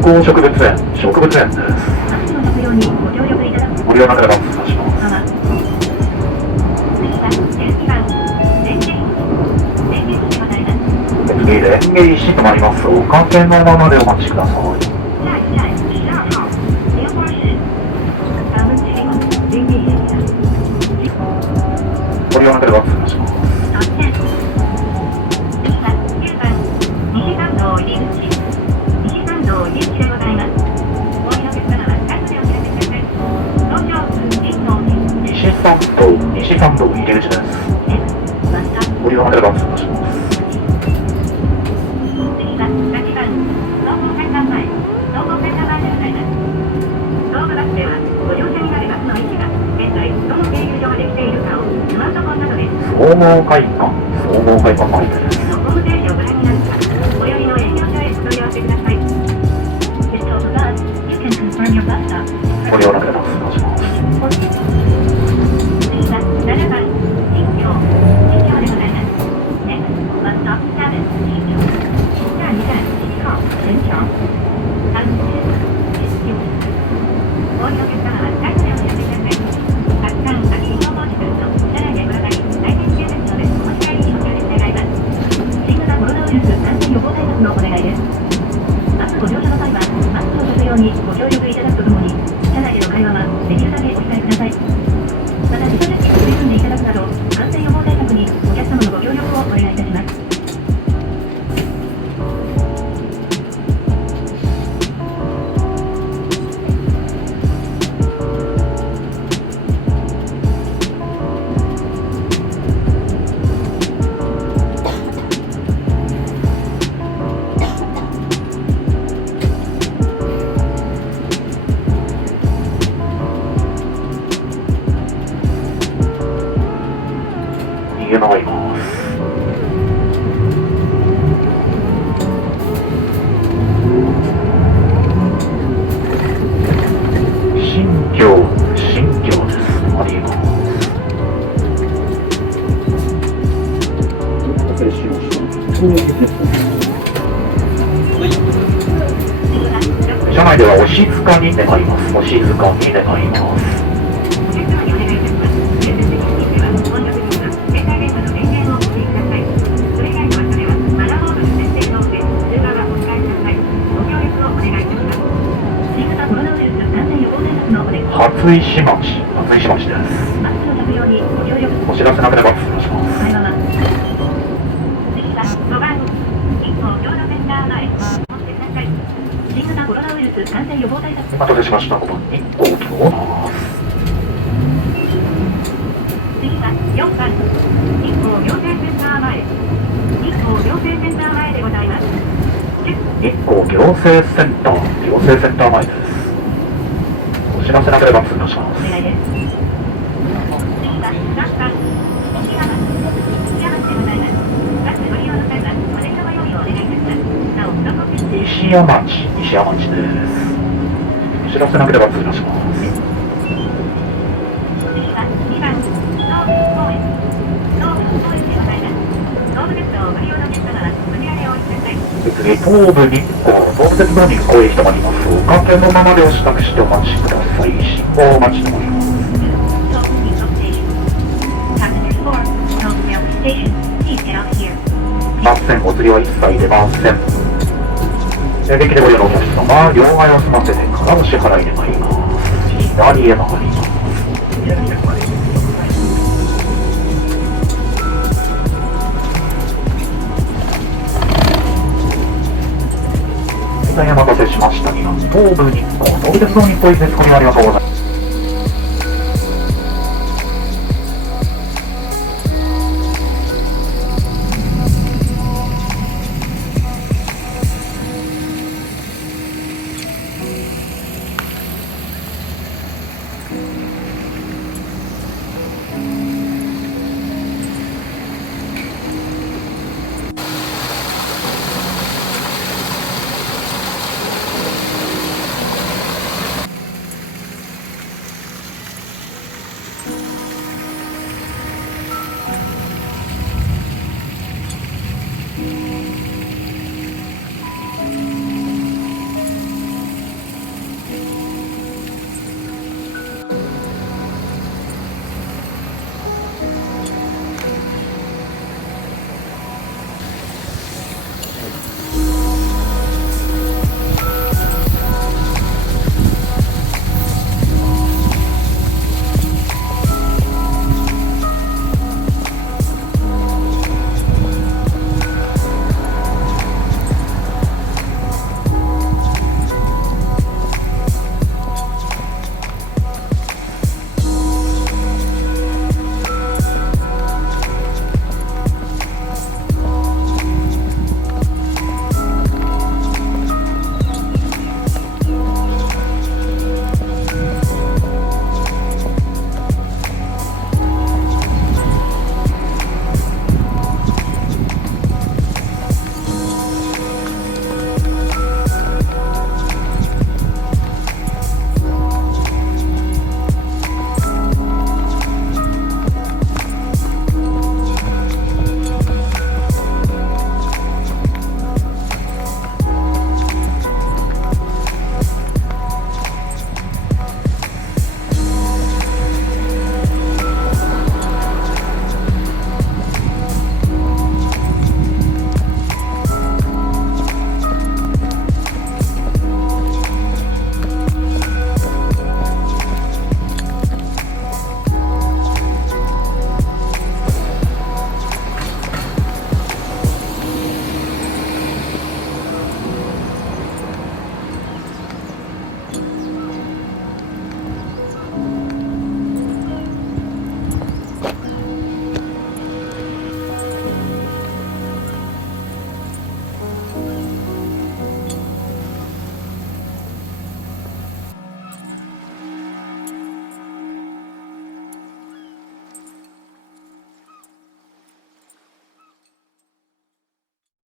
光植物園、植物園です。ご利用なければお伝えします。次、レンゲ石となります。おかけのままでお待ちください。ご利用なければお伝えします。西参道入り口です。ご利用なければお伝えします。総合会館、総合会館前です。ご利用なければお伝えします。ご協力いただくとともに、車内での会話はできるだけお控えください。また、自家接種を取り組んでいただくなど、感染予防対策にお客様のご協力をお願いいたします。逃げ回ります。新京です。あります。失礼しました。車内ではお静かに願います。お静かに願います。初石町です。お知らせなければお伝えします。お待たせしました。5番日光と次は4番日光行政センター前、日光行政センター前でございます。日光行政センター前です。お知らせなければ通過します。お願いです。次は3番西山でございます。バスご利用の際はお電話ご用意をお願いいたします。なお、どこで西山町です。お知らせなければ通過します。次は2番東武公園でございます。東武鉄道をご利用のお客様はこちらでお降りください。次、東武鉄道日光駅となります。おかけのままでお支度してお待ちください。信号待ちとなります。バス線お釣りは一切出ません。駅でご利用のお客様、両替を済ませてからお支払いで参ります。左へ曲がります。お待たせしました。2番東武日光、東武鉄道日光行きです。ご利用ありがとうございます。